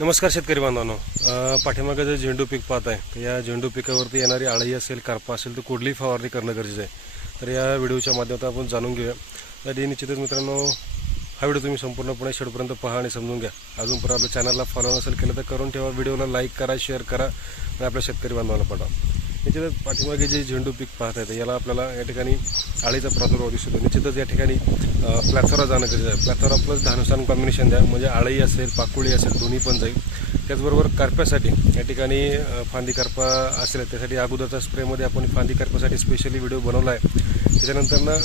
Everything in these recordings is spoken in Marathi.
नमस्कार शेतकरी बांधवांनो. पाठीमागं जे झेंडू पीक पाहत आहे तर या झेंडू पिकावरती येणारी आळी असेल करपा असेल तर कुठलीही फवारणी करणं गरजेचं आहे. तर या व्हिडिओच्या माध्यमातून आपण जाणून घेऊया. त्यासाठी निश्चितच मित्रांनो हा व्हिडिओ तुम्ही संपूर्णपणे शेवटपर्यंत पहा आणि समजून घ्या. अजूनपर्यंत आपल्या चॅनलला फॉलो नसेल केलं तर करून ठेवा. व्हिडिओला लाईक करा शेअर करा आणि आपल्या शेतकरी बांधवांना पाठवा. निश्चितच पाठीमागे जे झेंडू पीक पाहत आहे याला आपल्याला या ठिकाणी आळीचा प्रादुर्भाव दिसतो निश्चितच या ठिकाणी प्लॅथोरा जाणं गरजेचं आहे. प्लॅथोरा प्लस धानुसान कॉम्बिनेशन द्या म्हणजे आळी असेल पाकुळी असेल दोन्ही पण जाईल. त्याचबरोबर करप्यासाठी या ठिकाणी फांदी करपा असेल त्यासाठी अगोदरच्या स्प्रेमध्ये आपण फांदी करपासाठी स्पेशली व्हिडिओ बनवला आहे त्याच्यानंतर ना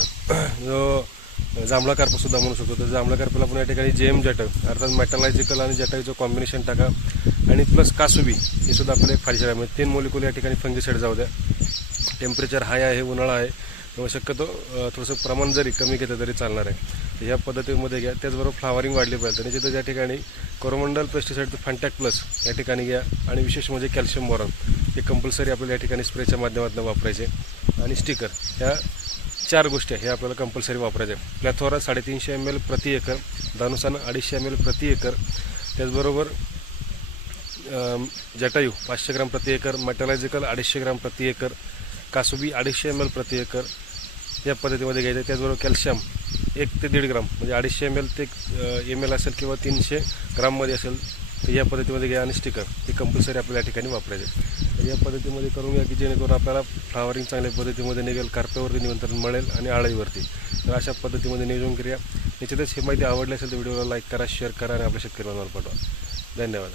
जो जांभळा कार्प सुद्धा म्हणू शकतो. तर जांभळा कार्पाला पण या ठिकाणी जे एम जटक अर्थात मेटलायजिकल आणि जटाईचं कॉम्बिनेशन टाका. आणि प्लस कासुबी हे सुद्धा आपल्याला एक फायदेशीर आहे. म्हणजे तीन मोलिकुल या ठिकाणी फंगिसाईड जाऊ द्या. टेम्परेचर हाय आहे उन्हाळा आहे. तेव्हा शक्यतो थोडंसं प्रमाण जरी कमी घेतं तरी चालणार आहे. तर ह्या पद्धतीमध्ये घ्या. त्याचबरोबर फ्लावरिंग वाढली पाहिजे. आणि जिथं त्या ठिकाणी कोरोमंडल पेस्टिसाईड फॅन्टॅक प्लस या ठिकाणी घ्या. आणि विशेष म्हणजे कॅल्शियम बोरॉन हे कंपल्सरी आपल्याला या ठिकाणी स्प्रेच्या माध्यमातून वापरायचे. आणि स्टिकर ह्या चार गोष्टी आहे हे आपल्याला कंपल्सरी वापरायचे प्लॅथोरा साडेतीनशे एम एल प्रति एकर दानुसान अडीचशे एम एल प्रति एकर त्याचबरोबर जटायू पाचशे ग्राम प्रति एकर मटलायझिकल अडीचशे ग्राम प्रति एकर कासुबी अडीचशे एम एल प्रति एकर या पद्धतीमध्ये घ्यायचं आहे. त्याचबरोबर कॅल्शियम एक ते दीड ग्राम म्हणजे अडीचशे एम एल ते एम एल असेल किंवा तीनशे ग्राममध्ये असेल तर या पद्धतीमध्ये घ्या आणि स्टिकर हे कंपल्सरी आपल्या या ठिकाणी वापरायचे. या पद्धतीमध्ये करून घ्या की जेणेकरून आपल्याला फ्लावरिंग चांगल्या पद्धतीमध्ये निघेल कार्प्यावरती नियंत्रण मिळेल आणि आळीवरती तर अशा पद्धतीमध्ये नियोजन करूया. निश्चितच ही माहिती आवडली असेल तर व्हिडिओला लाईक करा शेअर करा आणि आपल्या शेतकरी पाठवा. धन्यवाद.